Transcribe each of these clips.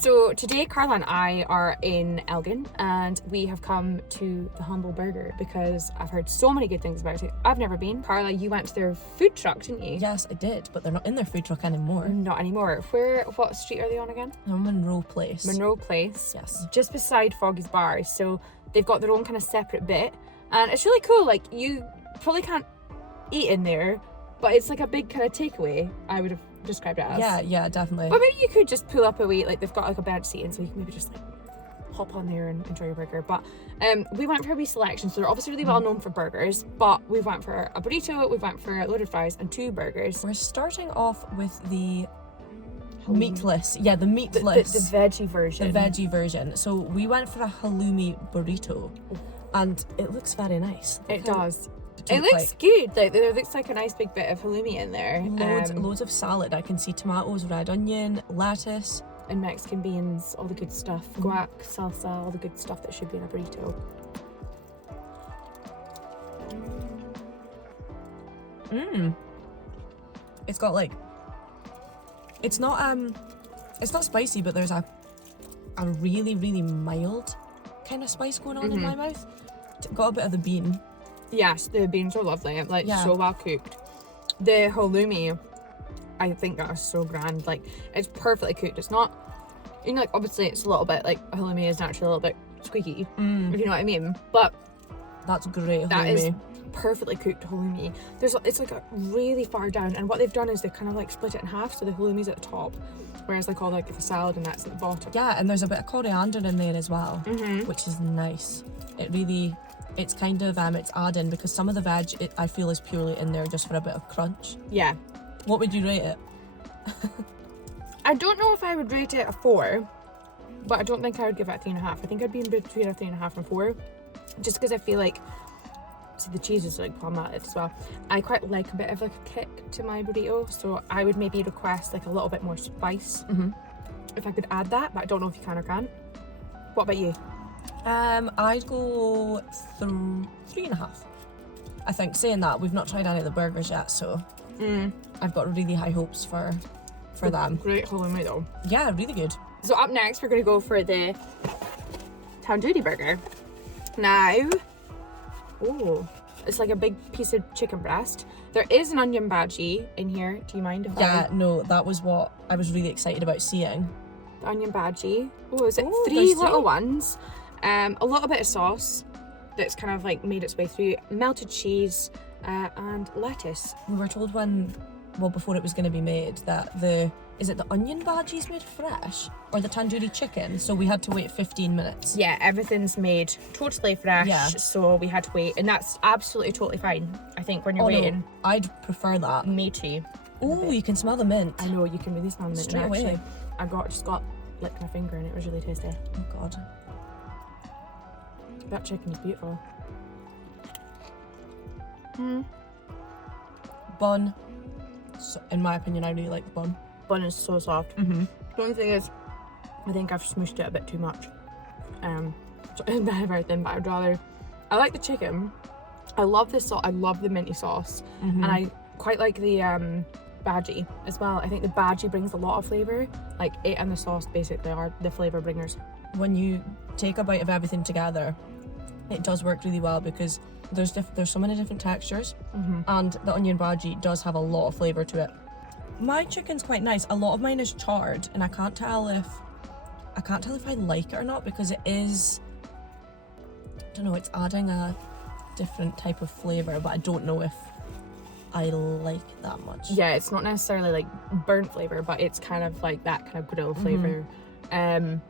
So today Carla and I are in Elgin and we have come to the Humble Burger because I've heard so many good things about it. I've never been. Carla, you went to their food truck, didn't you? Yes, I did, but they're not in their food truck anymore. Not anymore. What street are they on again? Munro Place. Munro Place. Yes. Just beside Foggies Bar. So they've got their own kind of separate bit and it's really cool. Like, you probably can't eat in there, but it's like a big kind of takeaway, I would have described it as. Yeah, definitely. But maybe you could just pull up a wee, like they've got like a bench seat, and so you can maybe just like hop on there and enjoy your burger. But we went for a wee selection, so they're obviously really well known for burgers, but we went for a burrito, we went for loaded fries and 2 burgers. We're starting off with the meatless. Yeah, the meatless. The veggie version. The veggie version. So we went for a halloumi burrito, and it looks very nice. It does. It looks good. Like, there looks like a nice big bit of halloumi in there. Loads of salad. I can see tomatoes, red onion, lettuce. And Mexican beans, all the good stuff. Guac, salsa, all the good stuff that should be in a burrito. It's got like... It's not spicy, but there's a really, really mild kind of spice going on in my mouth. Got a bit of the bean. Yes, the beans are lovely, like so well cooked. The halloumi, I think that is so grand. Like, it's perfectly cooked. It's not, you know, like obviously it's a little bit like halloumi is naturally a little bit squeaky, if you know what I mean. But that's great halloumi. That is perfectly cooked halloumi. It's like a really far down, and what they've done is they kind of like split it in half, so the halloumi's at the top, whereas like all like the salad and that's at the bottom. Yeah, and there's a bit of coriander in there as well, which is nice. It's kind of it's add-in because some of the veg I feel is purely in there just for a bit of crunch. Yeah. What would you rate it? I don't know if I would rate it a 4, but I don't think I would give it a 3.5. I think I'd be in between a 3.5 and 4, just because I feel like, see, the cheese is like palmated as well. I quite like a bit of like a kick to my burrito, so I would maybe request like a little bit more spice if I could add that, but I don't know if you can or can't. What about you? I'd go 3.5. I think. Saying that, we've not tried any of the burgers yet, so I've got really high hopes for them. Great halloumi though. Yeah, really good. So up next, we're going to go for the Tandoori burger. Now, it's like a big piece of chicken breast. There is an onion bhaji in here. Do you mind if no, that was what I was really excited about seeing. The onion bhaji. Is it 3 little ones? A little bit of sauce that's kind of like made its way through, melted cheese and lettuce. We were told before it was going to be made that is it the onion bhaji's made fresh or the tandoori chicken? So we had to wait 15 minutes. Yeah, everything's made totally fresh, so we had to wait, and that's absolutely totally fine. I think when you're waiting. No, I'd prefer that. Me too. Oh, you can smell the mint. I know, you can really smell the mint. Straight away. I just got licked my finger and it was really tasty. Oh god. That chicken is beautiful. Bun. So, in my opinion, I really like the bun. Bun is so soft. The only thing is, I think I've smooshed it a bit too much. So it's very thin, but I like the chicken. I love this sauce. I love the minty sauce. And I quite like the bhaji as well. I think the bhaji brings a lot of flavour. Like, it and the sauce basically are the flavour bringers. When you take a bite of everything together, it does work really well because there's so many different textures, and the onion bhaji does have a lot of flavour to it. My chicken's quite nice. A lot of mine is charred, and I can't tell if I like it or not because it is, I don't know, it's adding a different type of flavour, but I don't know if I like that much. Yeah, it's not necessarily like burnt flavour, but it's kind of like that kind of grill flavour. And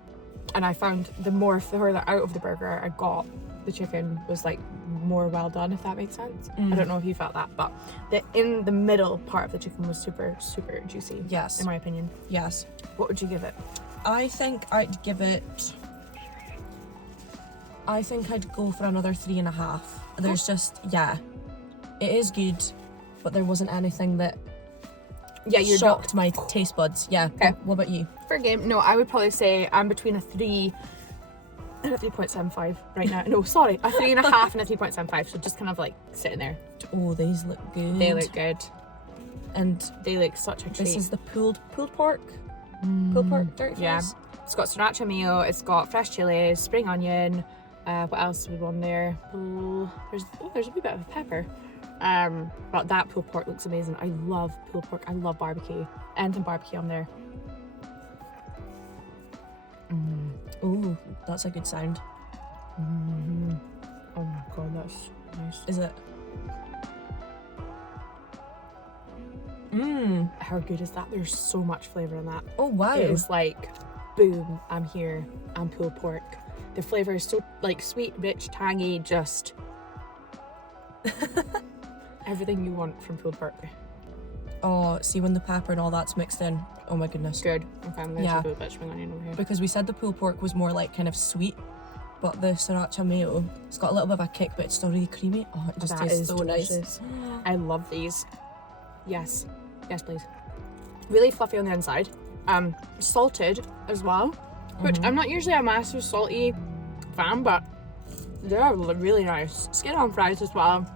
I found the more further out of the burger I got, the chicken was like more well done, if that makes sense. I don't know if you felt that, but in the middle part of the chicken was super, super juicy. Yes. In my opinion. Yes. What would you give it? I think I'd go for another 3.5. There's just, it is good, but there wasn't anything that shocked my taste buds. Yeah. Okay. What about you? Fair game. No, I would probably say I'm between a 3 and a 3.75 right now. No, sorry, a 3.5 and a 3.75. So just kind of like sitting there. Oh, these look good. They look good. And they look such a treat. This is the pulled pork. Pulled pork dirty fries. It's got sriracha mayo, it's got fresh chilies, spring onion. What else do we want there? There's a wee bit of pepper. But that pulled pork looks amazing. I love pulled pork. I love barbecue. Anything barbecue on there. Ooh, that's a good sound. Oh my god, that's nice. Is it? How good is that? There's so much flavour in that. Oh wow. It is like, boom, I'm here. I'm pulled pork. The flavour is so like sweet, rich, tangy, just everything you want from pulled pork. Oh, see when the pepper and all that's mixed in. Oh my goodness. Good. Okay, I'm going to put a bit of spring onion over here. Because we said the pulled pork was more like kind of sweet, but the sriracha mayo, it's got a little bit of a kick, but it's still really creamy. Oh, it just tastes so delicious. nice. I love these. Yes. Yes, please. Really fluffy on the inside. Salted as well, which I'm not usually a massive salty fan, but they're really nice. Skin on fries as well.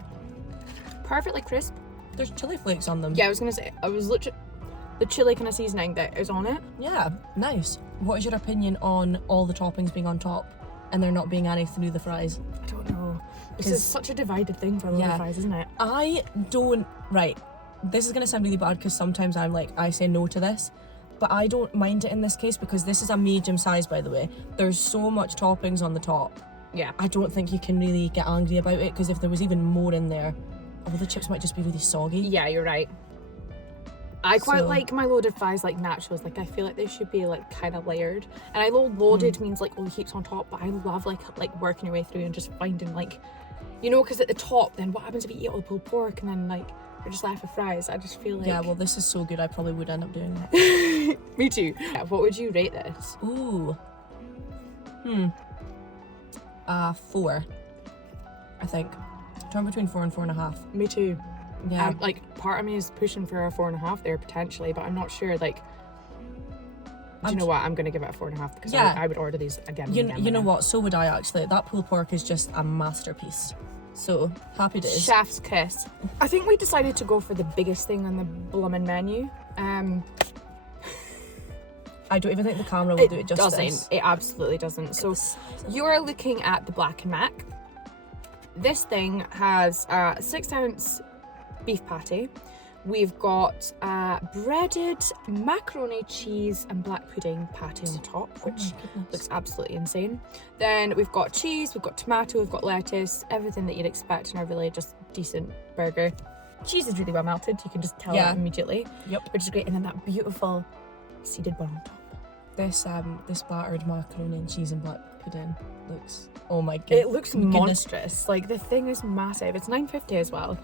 Perfectly crisp. There's chili flakes on them. Yeah, I was gonna say, I was literally the chili kind of seasoning that is on it. Yeah, nice. What is your opinion on all the toppings being on top and there not being any through the fries? I don't know. This is such a divided thing for a lot of fries, isn't it? I don't. Right. This is gonna sound really bad because sometimes I say no to this, but I don't mind it in this case because this is a medium size, by the way. There's so much toppings on the top. Yeah. I don't think you can really get angry about it because if there was even more in there, all the chips might just be really soggy. Yeah, you're right. I quite like my loaded fries like nachos. Like I feel like they should be like kind of layered. And I know loaded means like all the heaps on top, but I love like working your way through and just finding like, you know, because at the top, then what happens if you eat all the pulled pork and then like you're just left with fries? I just feel like... Yeah, well, this is so good, I probably would end up doing that. Me too. Yeah, what would you rate this? Ooh. 4, I think. Torn between 4 and 4.5. Me too. Yeah. Like part of me is pushing for a 4.5 there potentially, but I'm not sure. Like, do you know what? I'm gonna give it a 4.5 because I would order these again. And again. You know what? So would I actually. That pulled pork is just a masterpiece. So happy days. Chef's kiss. I think we decided to go for the biggest thing on the bloomin' menu. I don't even think the camera will do it justice. It absolutely doesn't. So you are looking at the Black and Mac. This thing has a 6-ounce beef patty. We've got breaded macaroni, cheese and black pudding patty on top, which looks absolutely insane. Then we've got cheese, we've got tomato, we've got lettuce, everything that you'd expect in a really just decent burger. Cheese is really well melted, you can just tell that immediately. Yep. Which is great. And then that beautiful seeded bun on top. This battered macaroni and cheese and black pudding looks, oh my goodness. It looks monstrous. Like the thing is massive. It's $9.50 as well.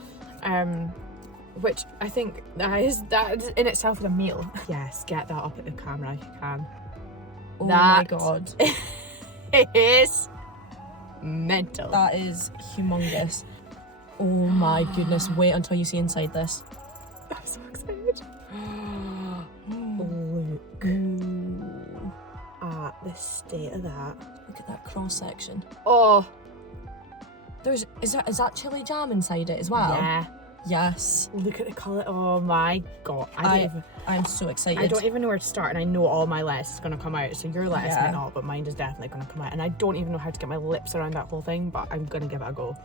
Which I think that in itself is a meal. Yes, get that up at the camera if you can. Oh my god. It is mental. That is humongous. Oh my goodness, wait until you see inside this. I'm so excited. Look at the state of that. Look at that cross section. Oh. Is that chili jam inside it as well? Yeah. Yes. Look at the colour. Oh my god. I'm so excited. I don't even know where to start, and I know all my lettuce is going to come out. So your lettuce might not, but mine is definitely going to come out. And I don't even know how to get my lips around that whole thing, but I'm going to give it a go.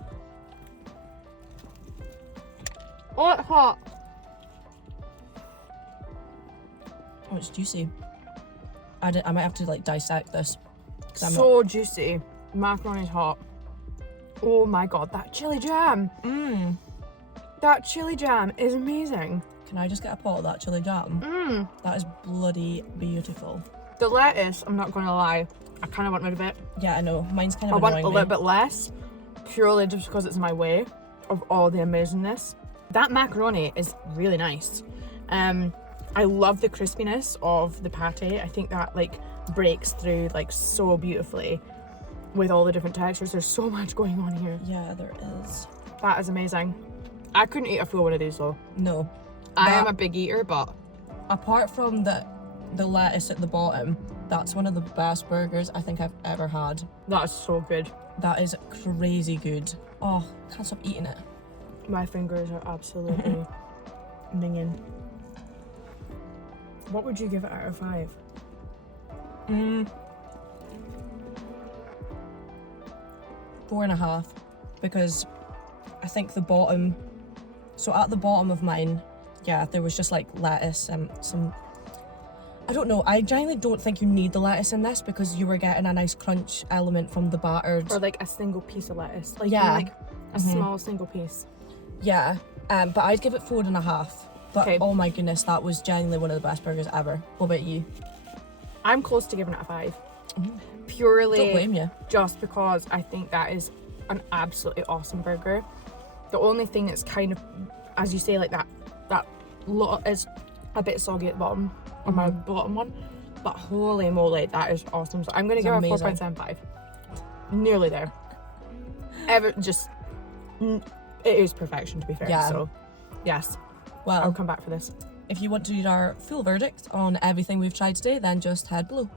Oh, it's hot. Oh, it's juicy. I might have to like dissect this. So juicy. Macaroni's hot. Oh my god, that chili jam. That chili jam is amazing. Can I just get a pot of that chili jam? That is bloody beautiful. The lettuce, I'm not going to lie, I kind of want rid of it. Yeah, I know. Mine's kind of annoying. I want a little bit less, purely just because it's in my way of all the amazingness. That macaroni is really nice. I love the crispiness of the pate. I think that like breaks through like so beautifully with all the different textures. There's so much going on here. Yeah, there is. That is amazing. I couldn't eat a full one of these though. No. I am a big eater, but apart from the lettuce at the bottom, that's one of the best burgers I think I've ever had. That is so good. That is crazy good. Oh, can't stop eating it. My fingers are absolutely minging. What would you give it out of 5? 4.5, because I think the bottom, so at the bottom of mine, yeah, there was just like lettuce and some, I don't know, I genuinely don't think you need the lettuce in this because you were getting a nice crunch element from the battered. Or like a single piece of lettuce. Like, Yeah. like a small single piece. Yeah, but I'd give it 4.5. But Okay. oh my goodness, that was genuinely one of the best burgers ever. What about you? I'm close to giving it a 5. Purely Don't blame you. just because I think that is an absolutely awesome burger. The only thing that's kind of, as you say, like that lot is a bit soggy at the bottom on my bottom one, but holy moly, that is awesome. So I'm going to give it a amazing. 4.75. Nearly there. It is perfection, to be fair. Yeah. So yes, Well, I'll come back for this. if you want to read our full verdict on everything we've tried today, then just head below.